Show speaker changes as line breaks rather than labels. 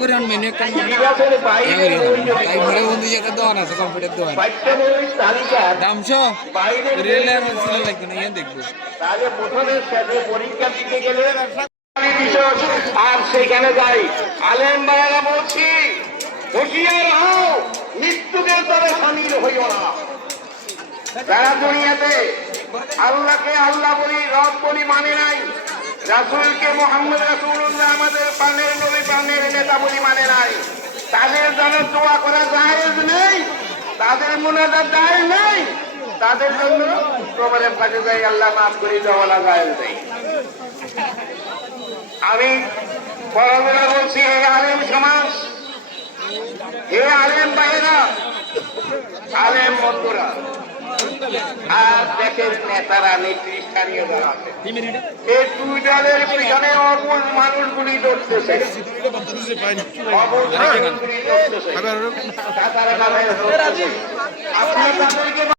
করে মেনু একটা
সিলেবাসের বাইরে বই যদি
তাই ঘরে বন্ধু যে দোকান আছে কম্পিউটার দোকান।
পাঠ্য বইয়ের তালিকার
দামশো
বাইরে
রেলে লাগবে না ইয়ে দেখব।
তাহলে প্রথমের পরীক্ষা দিতে গেলে আর সেখানে যাই। আলেম বাবারা বলছি হুঁশিয়ার হও তবে সামিল হইও না। যারা দুনিয়াতে আল্লাহকে আল্লাহ বলি, রব বলি মানে নাই। রাসুলকে মোহাম্মদ রাসুল্লাহ আমাদের প্রাণের নবী, প্রাণের নেতা বলি মানে নাই। তাদের জন্য দোয়া করা জায়েজ নেই, তাদের মোনাজাত জায়েজ নেই। তাদের জন্য কবরের কাছে যাই, আল্লাহ মাফ করে দেওয়া জায়েজ নেই। আমি বড়বেলা বলছি, হে আলেম সমাজ, হে আলেম ভাইয়েরা, আলেম বন্ধুরা আর দেশের নেতারা নেতৃস্থানীয় যারা আছে এই দুই দলের পিছনে অবুল মানুষগুলি ধরতেছে অবুল মানুষগুলি ধরতেছে তাছাড়া তাদের ধরতেছে। আপনি তাদেরকে